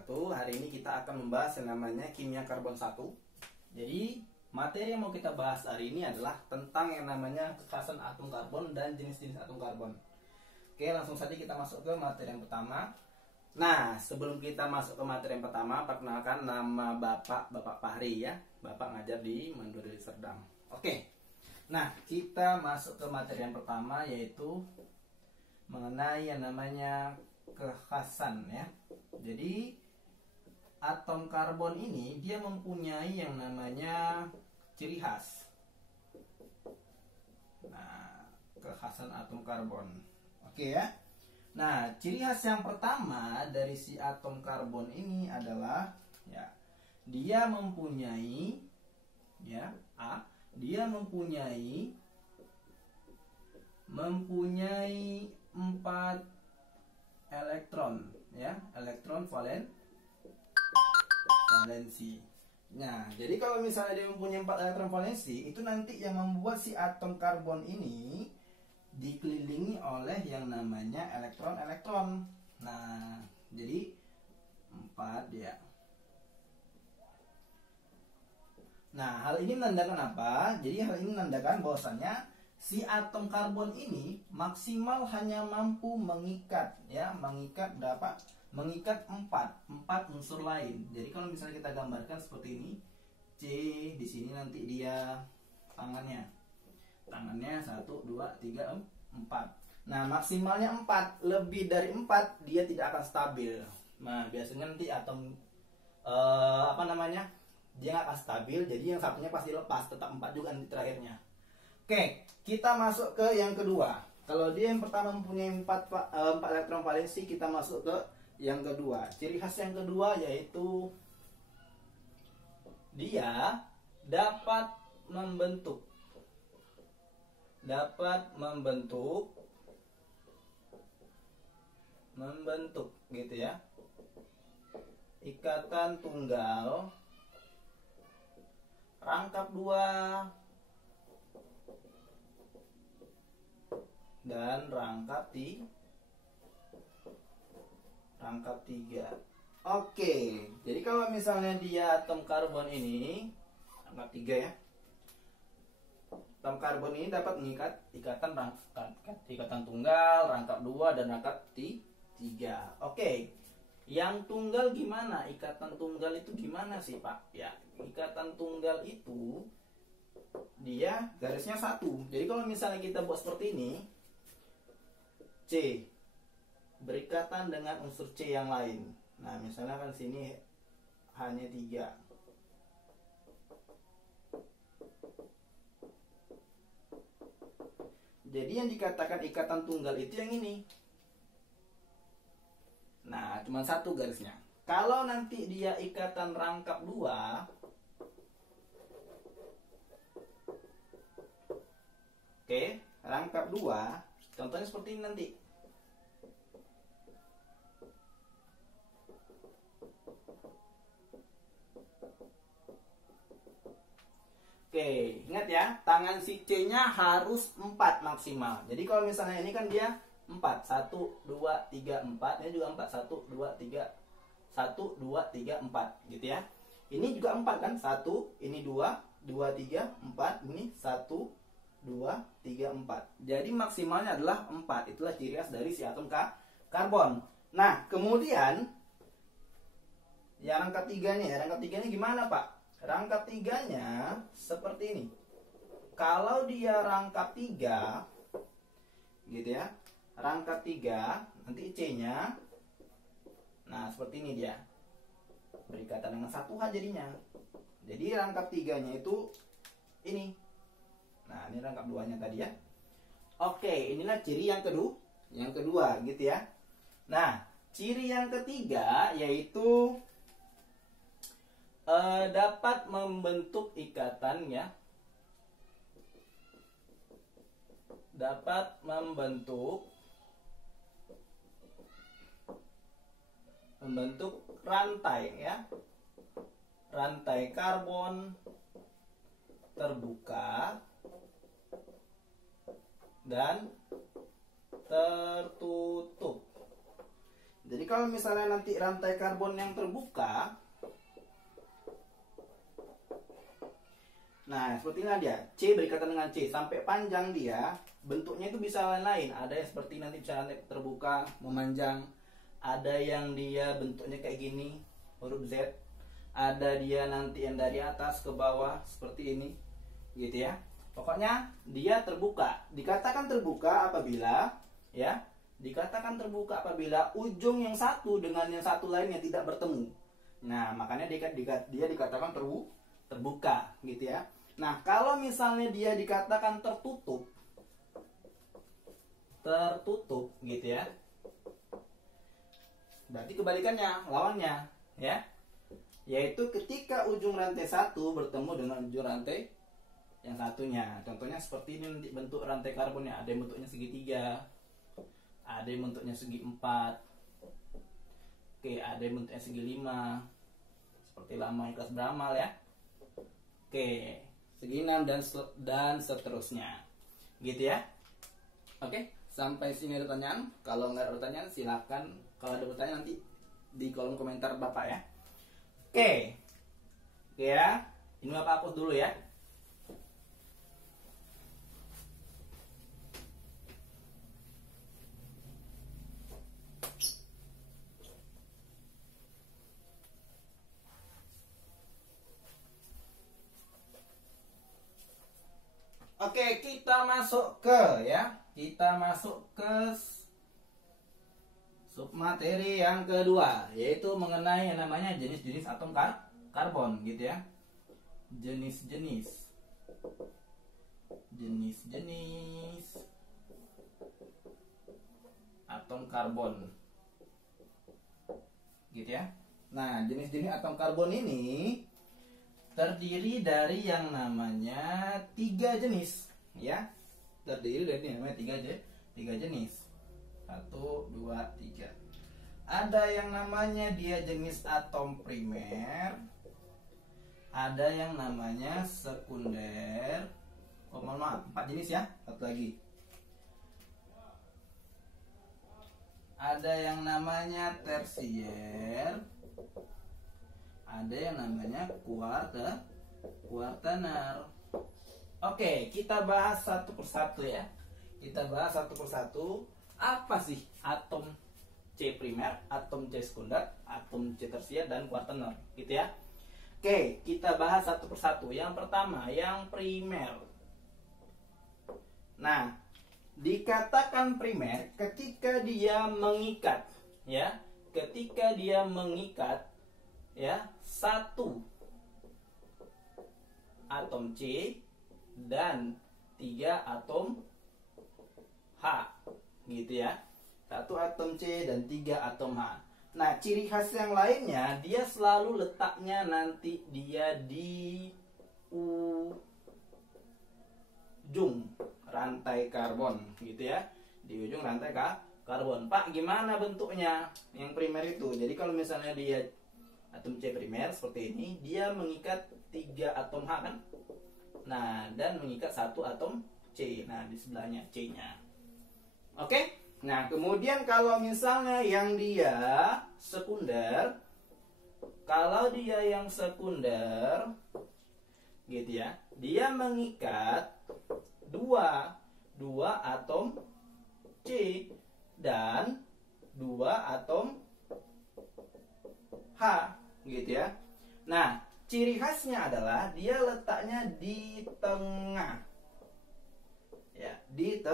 wabarakatuh. Hari ini kita akan membahas yang namanya kimia karbon 1. Jadi materi yang mau kita bahas hari ini adalah tentang yang namanya kekhasan atom karbon dan jenis-jenis atom karbon. Oke, langsung saja kita masuk ke materi yang pertama. Nah, sebelum kita masuk ke materi yang pertama, perkenalkan nama Bapak Fahri ya. Bapak ngajar di Mandiri Serdang. Oke. Nah, kita masuk ke materi yang pertama, yaitu mengenai yang namanya kekhasan ya. Jadi atom karbon ini dia mempunyai yang namanya ciri khas. Nah, kekhasan atom karbon. Oke ya. Nah, ciri khas yang pertama dari si atom karbon ini adalah ya, dia mempunyai ya, dia mempunyai 4 elektron ya, elektron valensi. Nah, jadi kalau misalnya dia mempunyai 4 elektron valensi, itu nanti yang membuat si atom karbon ini dikelilingi oleh yang namanya elektron-elektron. Nah, jadi 4 ya. Nah, hal ini menandakan apa? Jadi hal ini menandakan bahwasannya si atom karbon ini maksimal hanya mampu mengikat ya, mengikat berapa? Mengikat 4 unsur lain. Jadi kalau misalnya kita gambarkan seperti ini, C di sini nanti dia tangannya 1 2 3 4. Nah, maksimalnya 4, lebih dari 4 dia tidak akan stabil. Nah, biasanya nanti atom dia nggak akan stabil, jadi yang satunya pasti lepas, tetap 4 juga nanti terakhirnya. Oke, kita masuk ke yang kedua. Kalau dia yang pertama mempunyai 4 elektron valensi, kita masuk ke yang kedua. Ciri khas yang kedua yaitu dia dapat membentuk gitu ya, ikatan tunggal rangkap 2 dan rangkap 3. Oke, jadi kalau misalnya dia atom karbon ini rangkap 3 ya, atom karbon ini dapat mengikat ikatan tunggal, rangkap 2 dan rangkap 3. Oke. Yang tunggal gimana? Ikatan tunggal itu gimana sih, Pak? Ya, ikatan tunggal itu dia garisnya 1. Jadi kalau misalnya kita buat seperti ini, C berikatan dengan unsur C yang lain. Nah, misalnya kan sini hanya 3. Jadi yang dikatakan ikatan tunggal itu yang ini. Nah, cuma 1 garisnya. Kalau nanti dia ikatan rangkap 2, oke, rangkap 2, contohnya seperti ini nanti. Oke, ingat ya, tangan si C-nya harus 4 maksimal. Jadi kalau misalnya ini kan dia 4, 1, 2, 3, 4. Ini juga 4, 1, 2, 3, 1, 2, 3, 4 gitu ya. Ini juga 4 kan, 1, ini 2, 2, 3, 4. Ini 1, 2, 3, 4. Jadi maksimalnya adalah 4. Itulah ciri khas dari si atom karbon. Nah, kemudian ya rangkap 3-nya ya. Rangkap 3-nya gimana, Pak? Rangkap 3-nya seperti ini. Kalau dia rangkap 3 gitu ya, rangkap 3, nanti C-nya nah seperti ini dia, berikatan dengan 1H jadinya. Jadi rangkap 3-nya itu ini. Nah, ini rangkap 2-nya tadi ya. Oke, inilah ciri yang kedua gitu ya. Nah, ciri yang ketiga yaitu dapat membentuk ikatan ya, dapat membentuk rantai ya, rantai karbon terbuka dan tertutup. Jadi kalau misalnya nanti rantai karbon yang terbuka, nah seperti ini dia, C berikatan dengan C sampai panjang dia, bentuknya itu bisa lain-lain. Ada yang seperti nanti bisa rantai terbuka memanjang, ada yang dia bentuknya kayak gini huruf Z, ada dia nanti yang dari atas ke bawah seperti ini, gitu ya. Pokoknya dia terbuka. Dikatakan terbuka apabila ya, dikatakan terbuka apabila ujung yang satu dengan yang satu lainnya tidak bertemu. Nah, makanya dia dikatakan terbuka, gitu ya. Nah, kalau misalnya dia dikatakan tertutup, gitu ya. Berarti kebalikannya, lawannya, ya. Yaitu ketika ujung rantai satu bertemu dengan ujung rantai yang satunya. Contohnya seperti ini nanti bentuk rantai karbonnya. Ada yang bentuknya segitiga, ada yang bentuknya segi 4, oke, ada yang bentuknya segi 5, seperti lama ikhlas beramal ya. Oke, segi 6 dan seterusnya, gitu ya. Oke, sampai sini ada pertanyaan. Kalau nggak ada pertanyaan silahkan, kalau ada pertanyaan nanti di kolom komentar Bapak ya. Oke, ya, ini Bapak hapus dulu ya. Oke, kita masuk ke submateri yang kedua, yaitu mengenai yang namanya jenis-jenis atom karbon, gitu ya. Jenis-jenis atom karbon, gitu ya. Nah, jenis-jenis atom karbon ini terdiri dari yang namanya 3 jenis, ya. Terdiri dari yang namanya 3 jenis. 1, 2, 3. Ada yang namanya dia jenis atom primer, ada yang namanya sekunder. Oh, mohon maaf, 4 jenis ya. Satu lagi. Ada yang namanya tersier, ada yang namanya kuartener. Oke, kita bahas satu persatu ya. Apa sih atom C primer, atom C sekunder, atom C tersier, dan kuartener, gitu ya. Oke, kita bahas satu persatu. Yang pertama, yang primer. Nah, dikatakan primer ketika dia mengikat, ya. Ketika dia mengikat, ya, satu atom C dan 3 atom H, gitu ya. 1 atom C dan 3 atom H. Nah, ciri khas yang lainnya, dia selalu letaknya nanti dia di ujung rantai karbon, gitu ya. Di ujung rantai karbon. Pak, gimana bentuknya yang primer itu? Jadi kalau misalnya dia atom C primer seperti ini, dia mengikat 3 atom H kan? Nah, dan mengikat 1 atom C. Nah, di sebelahnya C-nya. Oke? Nah, kemudian kalau misalnya yang dia sekunder, kalau dia yang sekunder, gitu ya, dia mengikat 2 atom C dan 2 atom H, gitu ya. Nah, ciri khasnya adalah dia letaknya di tengah, ya, di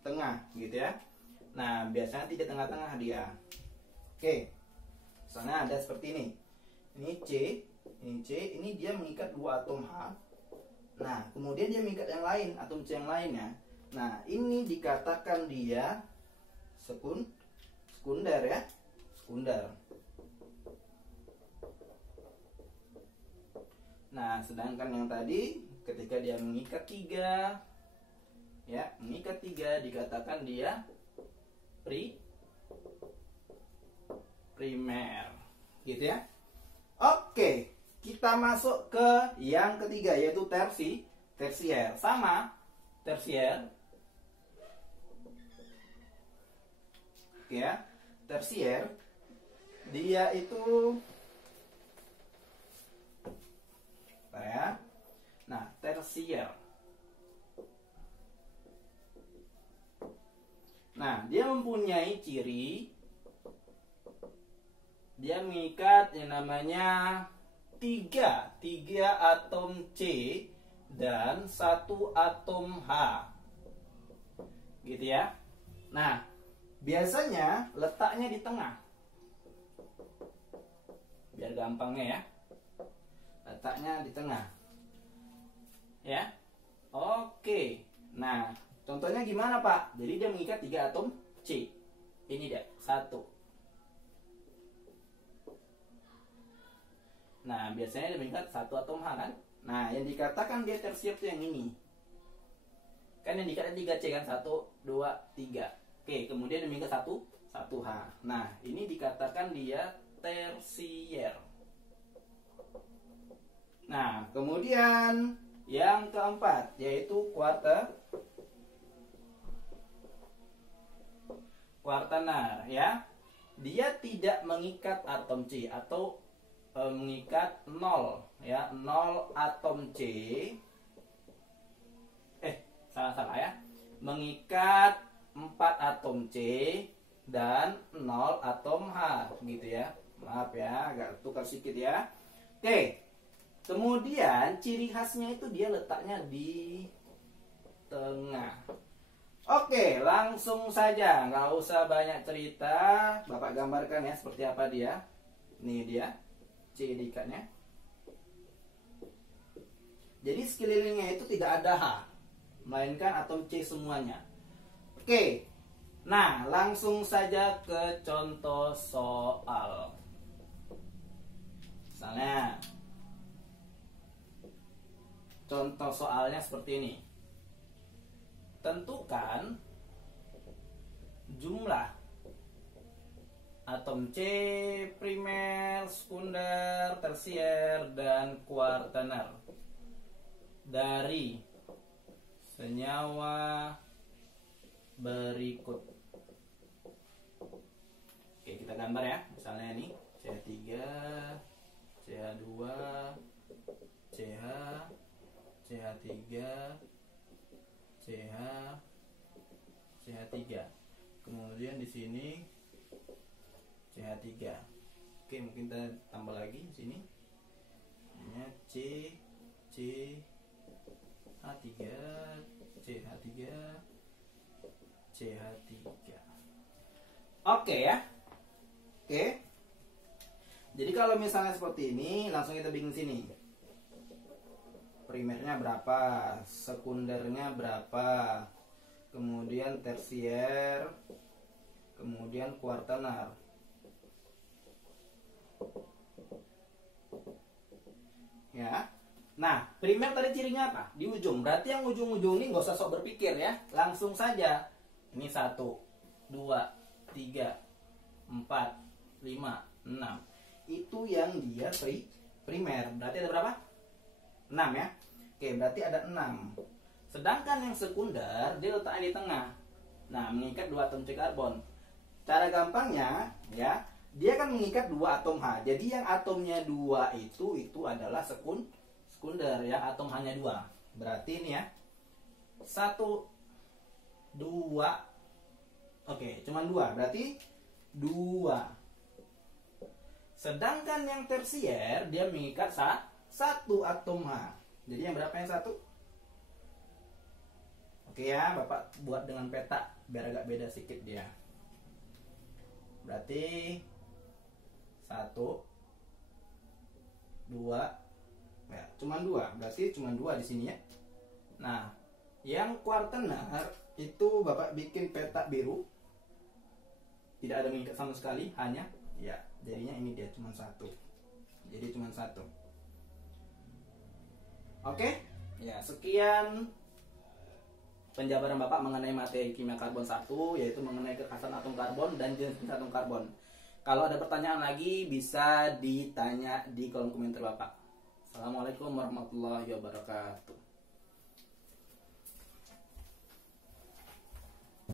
tengah, gitu ya. Nah, biasanya di tengah-tengah dia. Oke, misalnya ada seperti ini. Ini C, ini dia mengikat 2 atom H. Nah, kemudian dia mengikat yang lain, atom C yang lainnya. Nah, ini dikatakan dia sekunder ya, sekunder. Nah, sedangkan yang tadi ketika dia mengikat 3, ya, mengikat 3 dikatakan dia primer, gitu ya. Oke, kita masuk ke yang ketiga, yaitu tersier. Sama, tersier, oke ya, tersier dia itu ya. Nah, tersier. Nah, dia mempunyai ciri dia mengikat yang namanya tiga atom C dan 1 atom H. Gitu ya. Nah, biasanya letaknya di tengah. Biar gampangnya ya. Letaknya di tengah. Ya. Oke. Nah, contohnya gimana, Pak? Jadi dia mengikat 3 atom C. Ini dia, 1. Nah, biasanya dia mengikat 1 atom H kan? Nah, yang dikatakan dia tersier itu yang ini. Kan yang dikatnya 3C kan? 1, 2, 3. Oke, kemudian dia mengikat 1 H. Nah, ini dikatakan dia tersier. Nah, kemudian yang keempat yaitu kuartaner ya. Dia tidak mengikat atom C atau mengikat 0 ya, 0 atom C. Salah ya. Mengikat 4 atom C dan 0 atom H gitu ya. Maaf ya, agak tukar sedikit ya. Oke. Kemudian ciri khasnya itu dia letaknya di tengah. Oke, langsung saja, nggak usah banyak cerita. Bapak gambarkan ya seperti apa dia. Ini dia C diikatnya. Jadi sekelilingnya itu tidak ada H, melainkan atom C semuanya. Oke. Nah, langsung saja ke contoh soal. Misalnya contoh soalnya seperti ini. Tentukan jumlah atom C primer, sekunder, tersier, dan kuartaner dari senyawa berikut. Oke, kita gambar ya. Misalnya ini CH3, CH2, CH, CH3, CH, CH3. Kemudian di sini CH3. Oke, mungkin kita tambah lagi di sini. Ini C, H3, CH3, CH3. Oke ya. Oke. Jadi kalau misalnya seperti ini, langsung kita bikin sini. Primernya berapa, sekundernya berapa, kemudian tersier, kemudian kuartaner. Ya. Nah, primer tadi cirinya apa? Di ujung. Berarti yang ujung-ujung ini nggak usah sok berpikir ya. Langsung saja. Ini 1, 2, 3, 4, 5, 6. Itu yang dia primer. Berarti ada berapa? 6 ya. Oke, berarti ada 6. Sedangkan yang sekunder dia letaknya di tengah. Nah, mengikat 2 atom C karbon. Cara gampangnya ya, dia kan mengikat 2 atom H. Jadi yang atomnya 2 itu adalah sekunder ya, atom hanya 2. Berarti ini ya 1, 2. Oke, cuman 2. Berarti 2. Sedangkan yang tersier dia mengikat 1 atom H. Jadi yang berapa yang 1? Oke ya, Bapak buat dengan peta biar agak beda sedikit dia. Berarti 1, 2, ya, cuman 2. Berarti cuman 2 di sini ya. Nah, yang kuartaner itu Bapak bikin peta biru. Tidak ada mengikat sama sekali, hanya ya, jadinya ini dia cuman 1. Jadi cuman 1. Oke? Ya, sekian penjabaran Bapak mengenai materi kimia karbon 1, yaitu mengenai kekhasan atom karbon dan jenis atom karbon. Kalau ada pertanyaan lagi bisa ditanya di kolom komentar Bapak. Assalamualaikum warahmatullahi wabarakatuh.